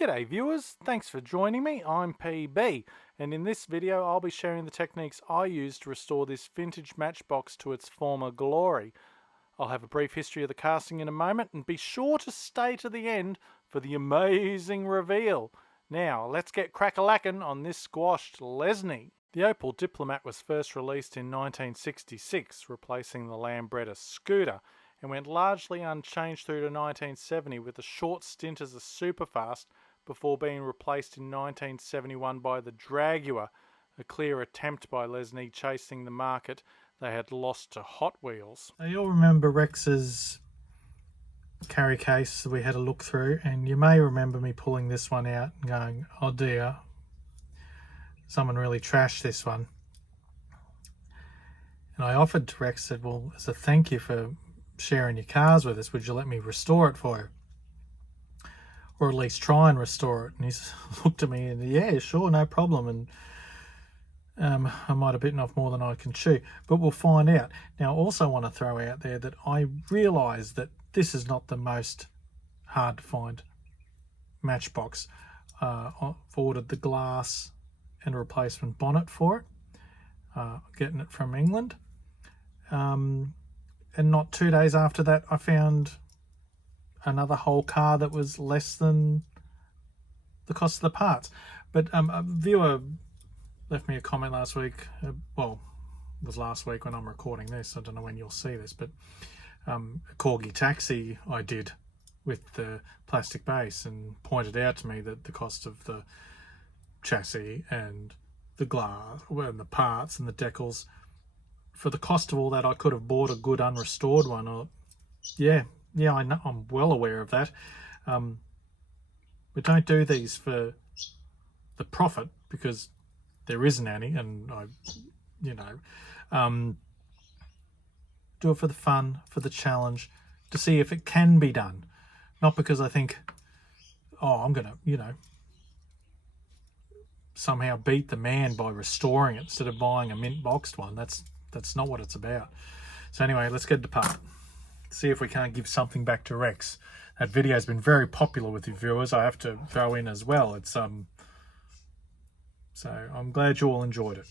G'day viewers, thanks for joining me. I'm PB, and in this video I'll be sharing the techniques I used to restore this vintage Matchbox to its former glory. I'll have a brief history of the casting in a moment, and be sure to stay to the end for the amazing reveal. Now let's get crack-a-lackin' on this squashed Lesney. The Opel Diplomat was first released in 1966, replacing the Lambretta scooter, and went largely unchanged through to 1970 with a short stint as a superfast before being replaced in 1971 by the Dragua, a clear attempt by Lesney chasing the market they had lost to Hot Wheels. So you'll remember Rex's carry case we had a look through, and you may remember me pulling this one out and going, oh dear, someone really trashed this one. And I offered to Rex, said, well, as a thank you for sharing your cars with us, would you let me restore it for you? Or at least try and restore it. And he's looked at me and, yeah, sure, no problem. And I might have bitten off more than I can chew, but we'll find out. Now, I also want to throw out there that I realise that this is not the most hard to find Matchbox. I've ordered the glass and replacement bonnet for it, getting it from England. And not 2 days after that, I found another whole car that was less than the cost of the parts. But a viewer left me a comment last week. Well, it was last week when I'm recording this. I don't know when you'll see this, but a Corgi taxi I did with the plastic base, and pointed out to me that the cost of the chassis and the glass and the parts and the decals, for the cost of all that, I could have bought a good unrestored one. Or yeah, I know, I'm well aware of that. We don't do these for the profit, because there isn't any, and do it for the fun, for the challenge, to see if it can be done. Not because I think, oh, I'm gonna, somehow beat the man by restoring it instead of buying a mint boxed one. That's not what it's about. So anyway, let's get it apart. See if we can't give something back to Rex. That video has been very popular with the viewers, I have to throw in as well. It's so I'm glad you all enjoyed it.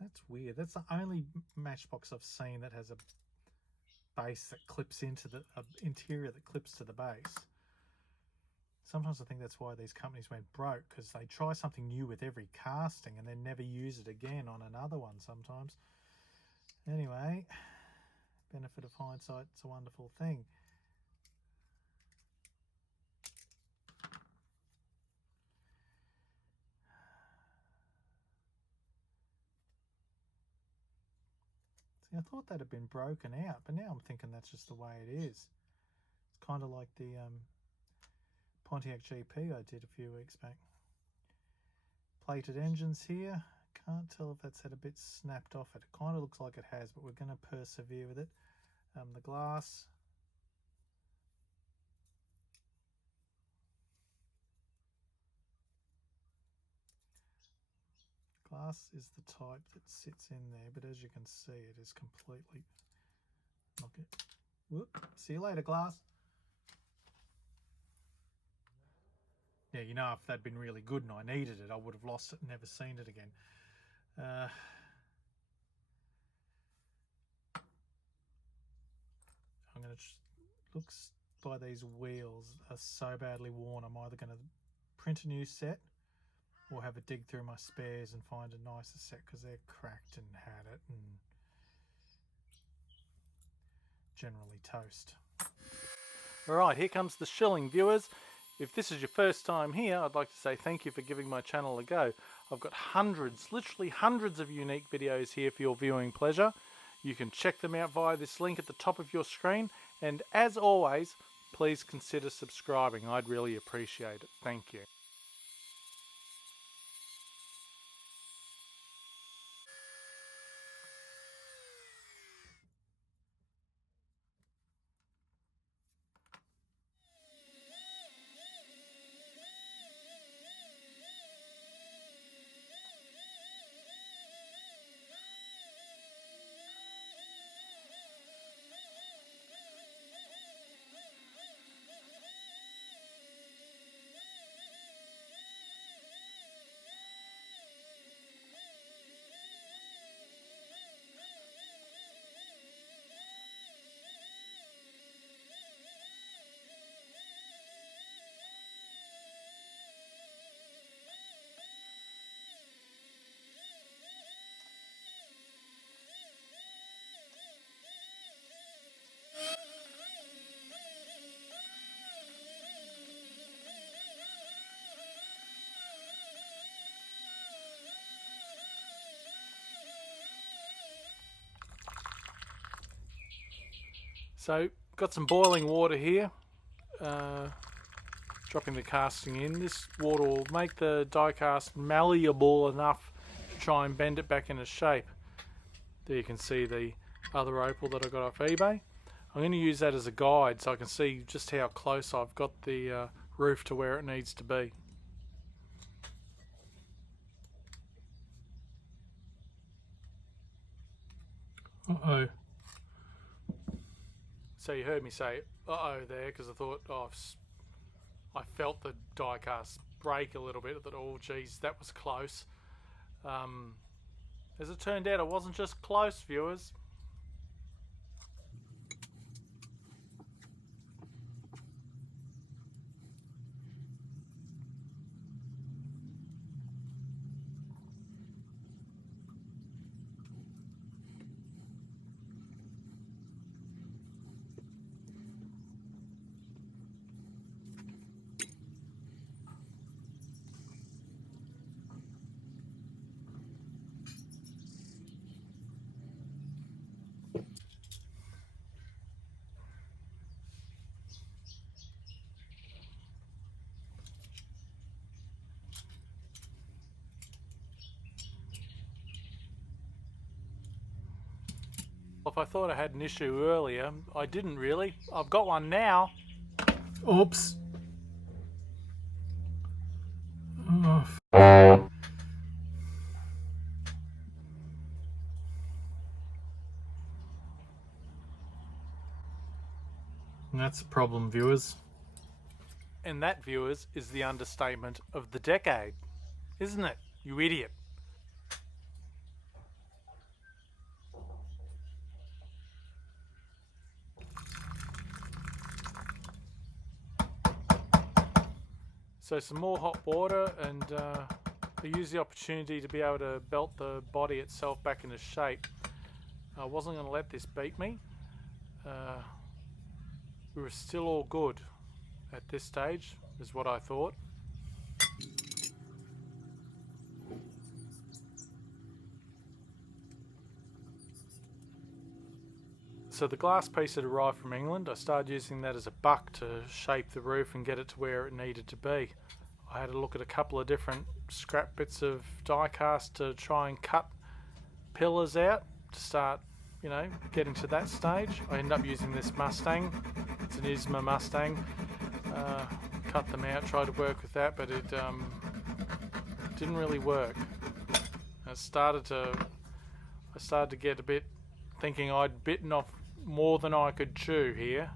That's weird. That's the only Matchbox I've seen that has a base that clips into the interior that clips to the base. Sometimes I think that's why these companies went broke, because they try something new with every casting and then never use it again on another one sometimes. Anyway, benefit of hindsight, it's a wonderful thing. See, I thought that had been broken out, but now I'm thinking that's just the way it is. It's kind of like the Pontiac GP I did a few weeks back. Plated engines here. Can't tell if that's had a bit snapped off it. It kind of looks like it has, but we're going to persevere with it. The glass. Glass is the type that sits in there, but as you can see, it is completely... Okay. Whoop. See you later, glass. Yeah, you know, if that'd been really good and I needed it, I would have lost it and never seen it again. I'm going to look by these wheels are so badly worn. I'm either going to print a new set or have a dig through my spares and find a nicer set, because they're cracked and had it and generally toast. Alright, here comes the shilling, viewers. If this is your first time here, I'd like to say thank you for giving my channel a go. I've got hundreds, literally hundreds of unique videos here for your viewing pleasure. You can check them out via this link at the top of your screen, and as always, please consider subscribing. I'd really appreciate it. Thank you. So got some boiling water here, dropping the casting in. This water will make the die cast malleable enough to try and bend it back into shape. There you can see the other Opel that I got off eBay. I'm going to use that as a guide so I can see just how close I've got the roof to where it needs to be. Uh-oh. So you heard me say uh-oh there because I thought, oh, I felt the die cast break a little bit. I thought, oh geez, that was close. As it turned out, it wasn't just close, viewers. If I thought I had an issue earlier, I didn't really. I've got one now. Oops. Oh. That's a problem, viewers. And that, viewers, is the understatement of the decade. Isn't it, you idiot? So some more hot water, and I use the opportunity to be able to belt the body itself back into shape. I wasn't going to let this beat me. We were still all good at this stage, is what I thought. So the glass piece had arrived from England. I started using that as a buck to shape the roof and get it to where it needed to be. I had a look at a couple of different scrap bits of die cast to try and cut pillars out to start, you know, getting to that stage. I ended up using this Mustang. It's an ISMA Mustang. Cut them out, tried to work with that, but it didn't really work. I started to get a bit thinking I'd bitten off more than I could chew here.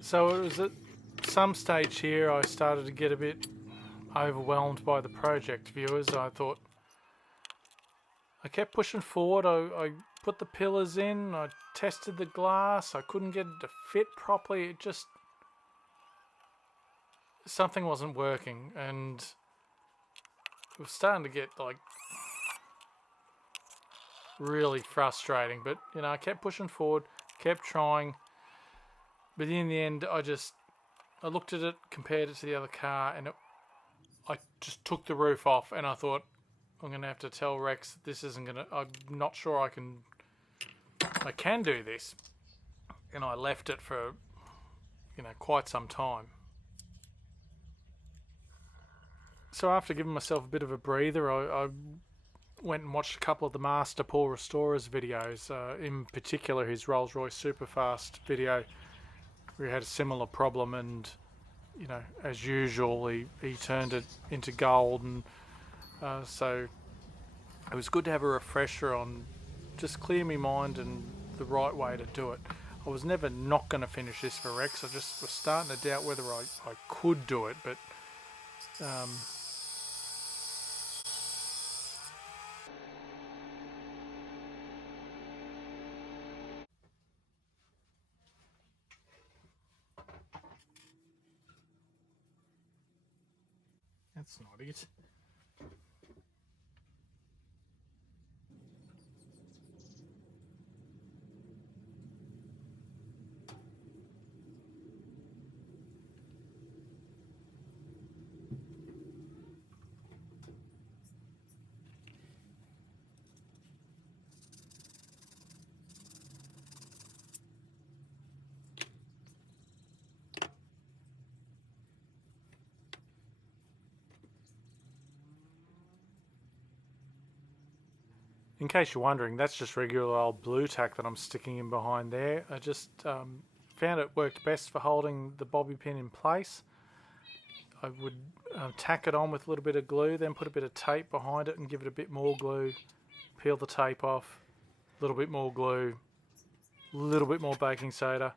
So it was at some stage here I started to get a bit overwhelmed by the project, viewers. I thought, I kept pushing forward. I put the pillars in, I tested the glass, I couldn't get it to fit properly. It just, something wasn't working, and it was starting to get like really frustrating. But you know, I kept pushing forward, kept trying. But in the end, I looked at it, compared it to the other car, and I just took the roof off, and I thought, I'm going to have to tell Rex this isn't going to... I'm not sure I can do this. And I left it for, quite some time. So after giving myself a bit of a breather, I went and watched a couple of the Master Paul Restorers videos, in particular his Rolls-Royce Superfast video, where he had a similar problem, and as usual he turned it into gold, and so it was good to have a refresher on just clear my mind and the right way to do it. I was never not going to finish this for Rex. I just was starting to doubt whether I could do it, but that's not it. In case you're wondering, that's just regular old blue tack that I'm sticking in behind there. I just found it worked best for holding the bobby pin in place. I would tack it on with a little bit of glue, then put a bit of tape behind it and give it a bit more glue, peel the tape off, a little bit more glue, a little bit more baking soda,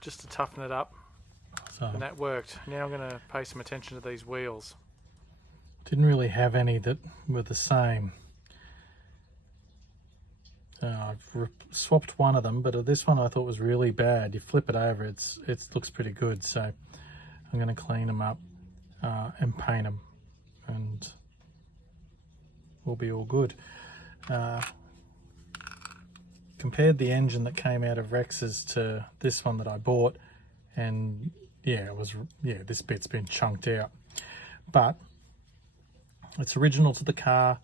just to toughen it up. And that worked. Now I'm going to pay some attention to these wheels. Didn't really have any that were the same. I've swapped one of them, but this one I thought was really bad. You flip it over, it looks pretty good. So I'm going to clean them up and paint them, and we'll be all good. Compared the engine that came out of Rex's to this one that I bought, and this bit's been chunked out, but it's original to the car.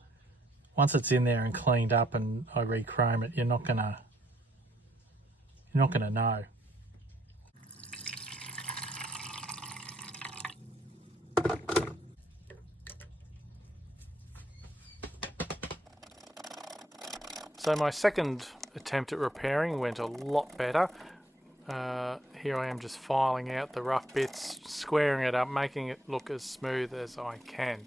Once it's in there and cleaned up and I re-chrome it, you're not gonna know. So my second attempt at repairing went a lot better. Here I am just filing out the rough bits, squaring it up, making it look as smooth as I can.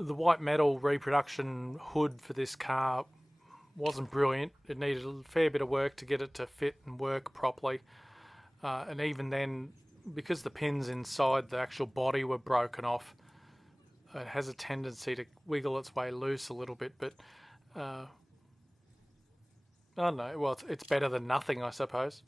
The white metal reproduction hood for this car wasn't brilliant. It needed a fair bit of work to get it to fit and work properly. And even then, because the pins inside the actual body were broken off, it has a tendency to wiggle its way loose a little bit. But I don't know. Well, it's better than nothing, I suppose.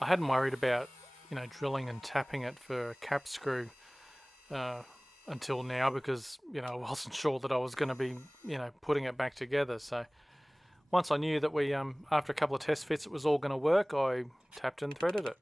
I hadn't worried about, drilling and tapping it for a cap screw until now, because, I wasn't sure that I was going to be, putting it back together. So once I knew that after a couple of test fits, it was all going to work, I tapped and threaded it.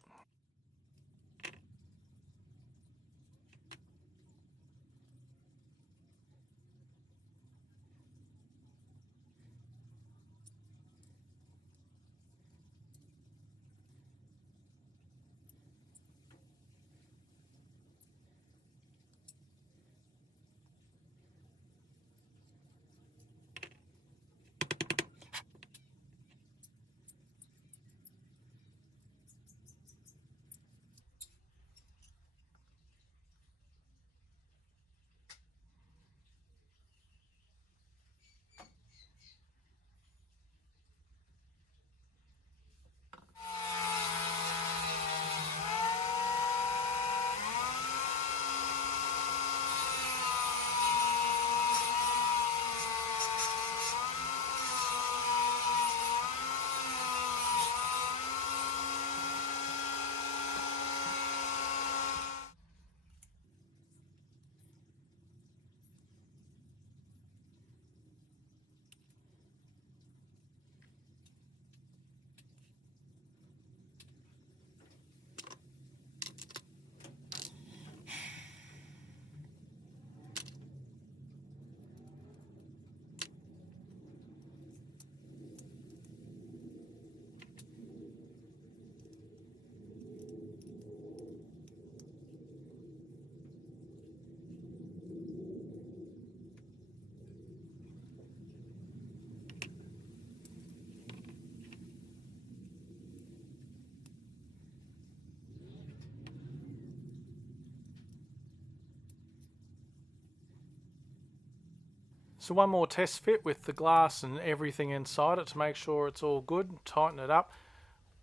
So one more test fit with the glass and everything inside it to make sure it's all good. Tighten it up.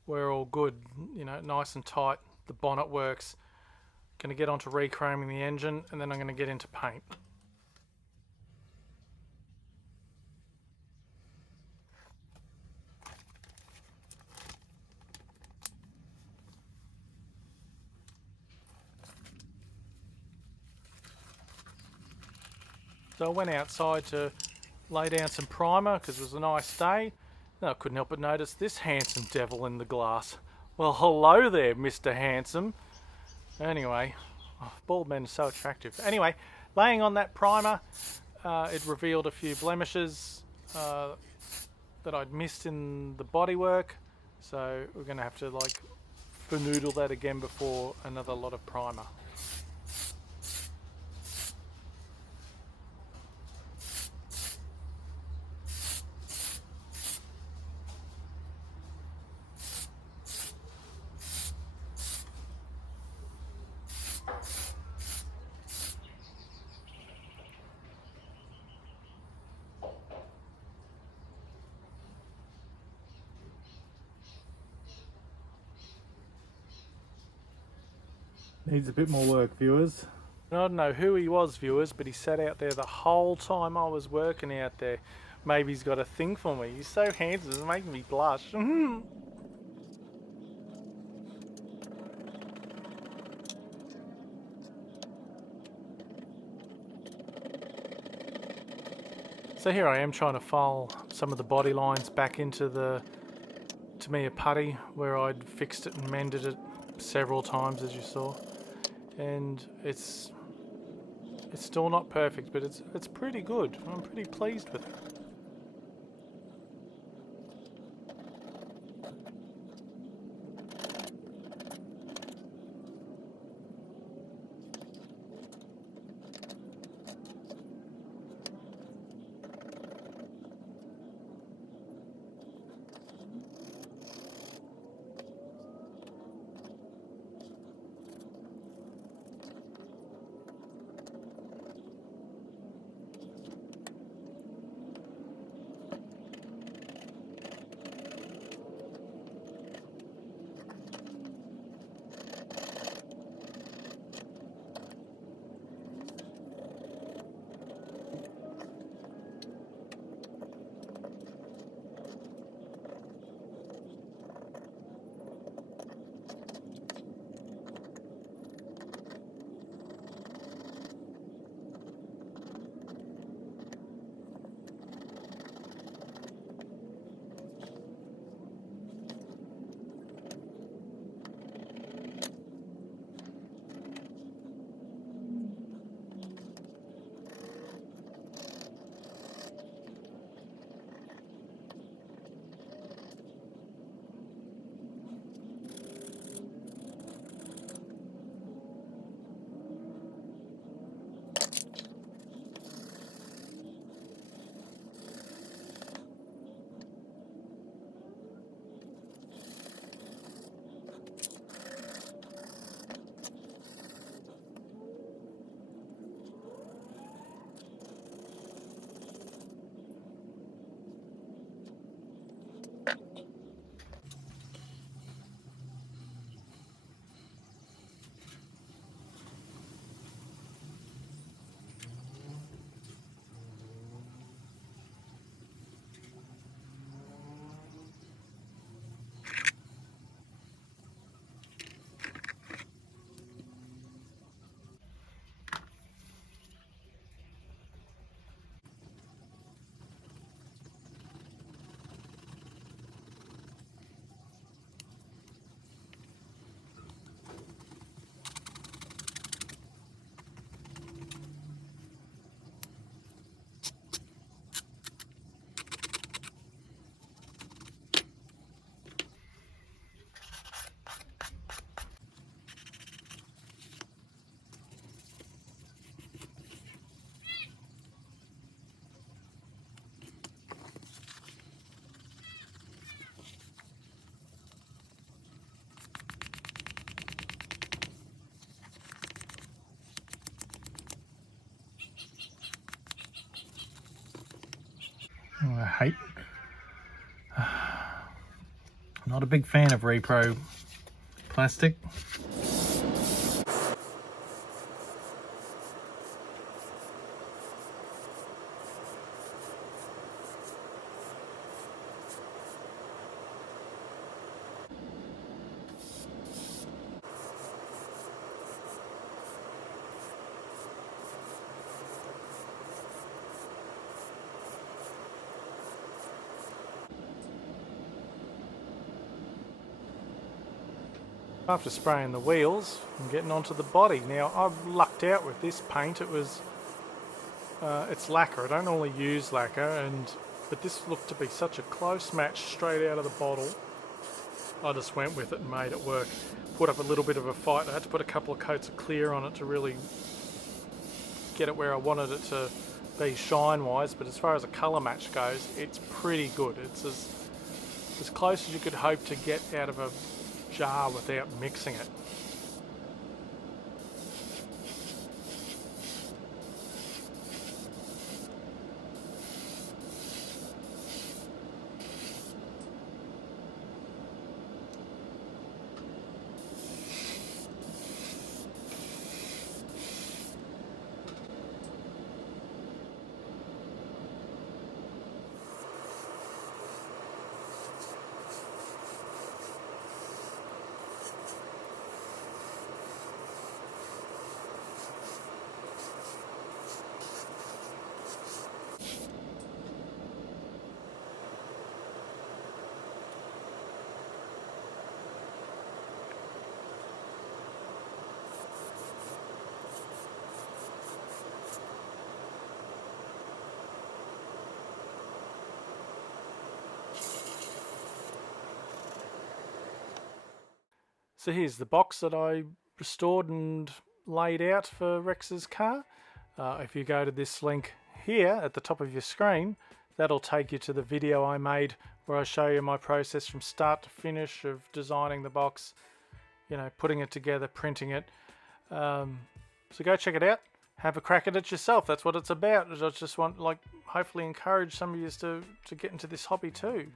We're all good, nice and tight. The bonnet works. Going to get onto rechroming the engine, and then I'm going to get into paint. So I went outside to lay down some primer because it was a nice day. Then I couldn't help but notice this handsome devil in the glass. Well, hello there, Mr. Handsome. Anyway, bald men are so attractive. Anyway, laying on that primer, it revealed a few blemishes that I'd missed in the bodywork. So we're going to have to finoodle that again before another lot of primer. Needs a bit more work, viewers. And I don't know who he was, viewers, but he sat out there the whole time I was working out there. Maybe he's got a thing for me. He's so handsome, it's making me blush. So here I am trying to file some of the body lines back into the Tamiya putty where I'd fixed it and mended it several times, as you saw. And it's still not perfect, but it's pretty good. I'm pretty pleased with it. I hate. Not a big fan of Repro plastic. After spraying the wheels, I'm getting onto the body. Now I've lucked out with this paint. It's lacquer. I don't normally use lacquer, but this looked to be such a close match straight out of the bottle. I just went with it and made it work. Put up a little bit of a fight. I had to put a couple of coats of clear on it to really get it where I wanted it to be shine-wise. But as far as a colour match goes, it's pretty good. It's as close as you could hope to get out of a jar without mixing it. So here's the box that I restored and laid out for Rex's car. If you go to this link here at the top of your screen, that'll take you to the video I made where I show you my process from start to finish of designing the box, you know, putting it together, printing it. So go check it out. Have a crack at it yourself. That's what it's about. I just want, like, hopefully encourage some of you to get into this hobby too.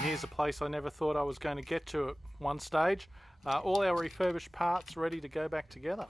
And here's a place I never thought I was going to get to at one stage. All our refurbished parts ready to go back together.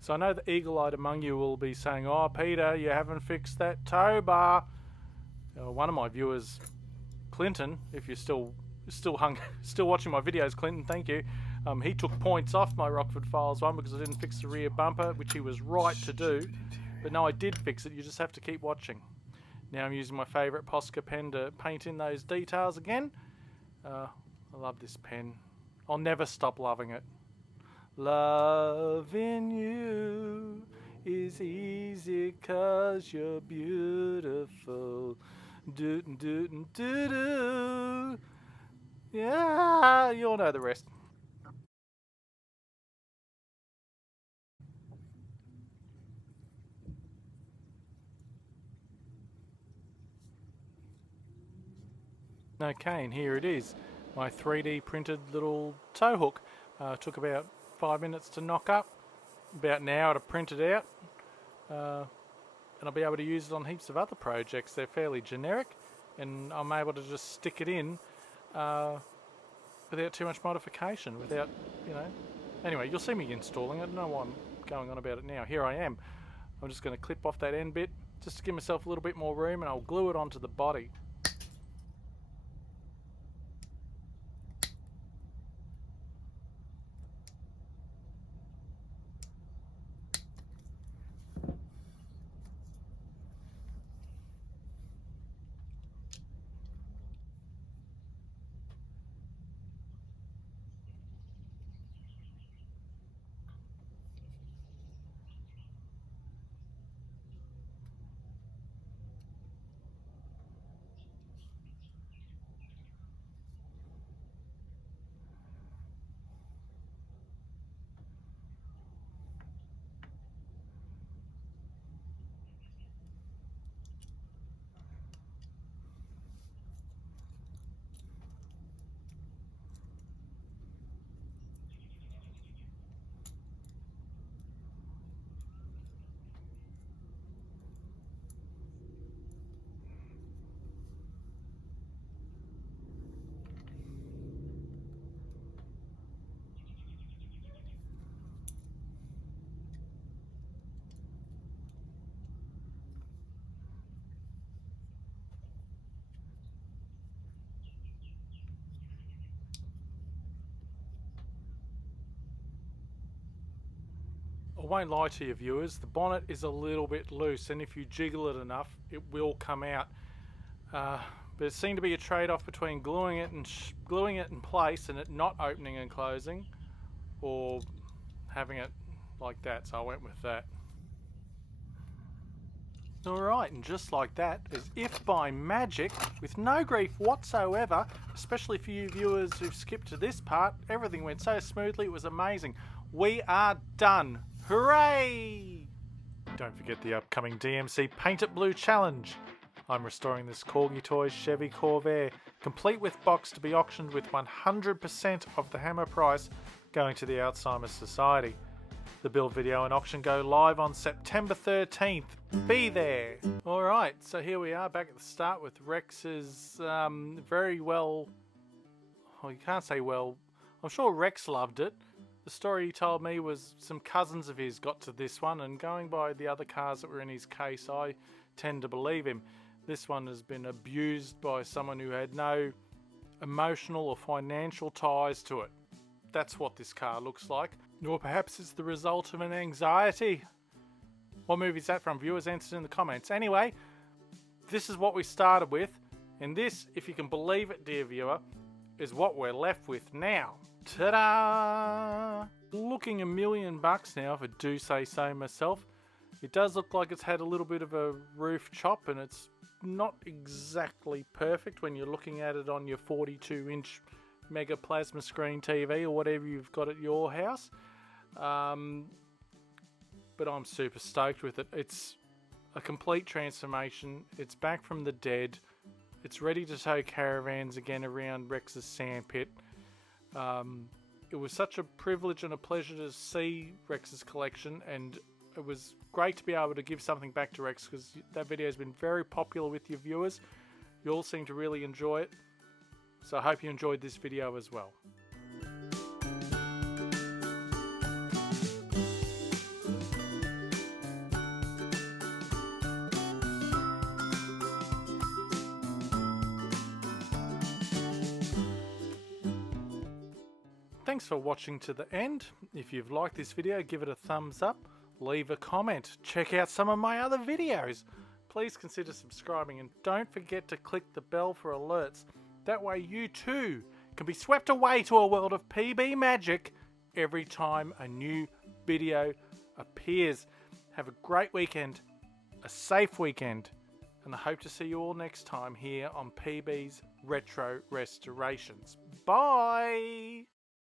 So I know the eagle-eyed among you will be saying, "Oh, Peter, you haven't fixed that tow bar." One of my viewers, Clinton, if you're still watching my videos, Clinton, thank you. He took points off my Rockford Files one because I didn't fix the rear bumper, which he was right to do. But no, I did fix it. You just have to keep watching. Now I'm using my favourite Posca pen to paint in those details again. I love this pen. I'll never stop loving it. Loving you is easy 'cause you're beautiful. Doo doo doo doo doo. Yeah, you all know the rest. Okay, and here it is. My 3D printed little tow hook. Took about 5 minutes to knock up, about an hour to print it out, and I'll be able to use it on heaps of other projects. They're fairly generic, and I'm able to just stick it in without too much modification, without, you know. Anyway, you'll see me installing it. I don't know why I'm going on about it now. Here I am. I'm just going to clip off that end bit just to give myself a little bit more room, and I'll glue it onto the body. I won't lie to you viewers, the bonnet is a little bit loose, and if you jiggle it enough it will come out, but it seemed to be a trade-off between gluing it in place and it not opening and closing, or having it like that, so I went with that. Alright, and just like that, as if by magic, with no grief whatsoever, especially for you viewers who've skipped to this part, everything went so smoothly, it was amazing. We are done. Hooray! Don't forget the upcoming DMC Paint It Blue Challenge. I'm restoring this Corgi Toys Chevy Corvair, complete with box, to be auctioned with 100% of the hammer price going to the Alzheimer's Society. The build video and auction go live on September 13th. Be there! Alright, so here we are back at the start with Rex's very well... Well, you can't say well... I'm sure Rex loved it. The story he told me was some cousins of his got to this one, and going by the other cars that were in his case, I tend to believe him. This one has been abused by someone who had no emotional or financial ties to it. That's what this car looks like. Or perhaps it's the result of an anxiety. What movie is that from? Viewers, answer in the comments. Anyway, this is what we started with, and this, if you can believe it, dear viewer, is what we're left with now. Ta-da! Looking $1 million now, if I do say so myself. It does look like it's had a little bit of a roof chop, and it's not exactly perfect when you're looking at it on your 42-inch mega plasma screen TV or whatever you've got at your house. But I'm super stoked with it. It's a complete transformation. It's back from the dead. It's ready to tow caravans again around Rex's sandpit. It was such a privilege and a pleasure to see Rex's collection, and it was great to be able to give something back to Rex, because that video has been very popular with your viewers. You all seem to really enjoy it, so I hope you enjoyed this video as well. Thanks for watching to the end. If you've liked this video, give it a thumbs up, leave a comment, check out some of my other videos. please consider subscribing and don't forget to click the bell for alerts. That way you too can be swept away to a world of PB magic every time a new video appears. Have a great weekend, a safe weekend, and I hope to see you all next time here on PB's Retro Restorations. Bye!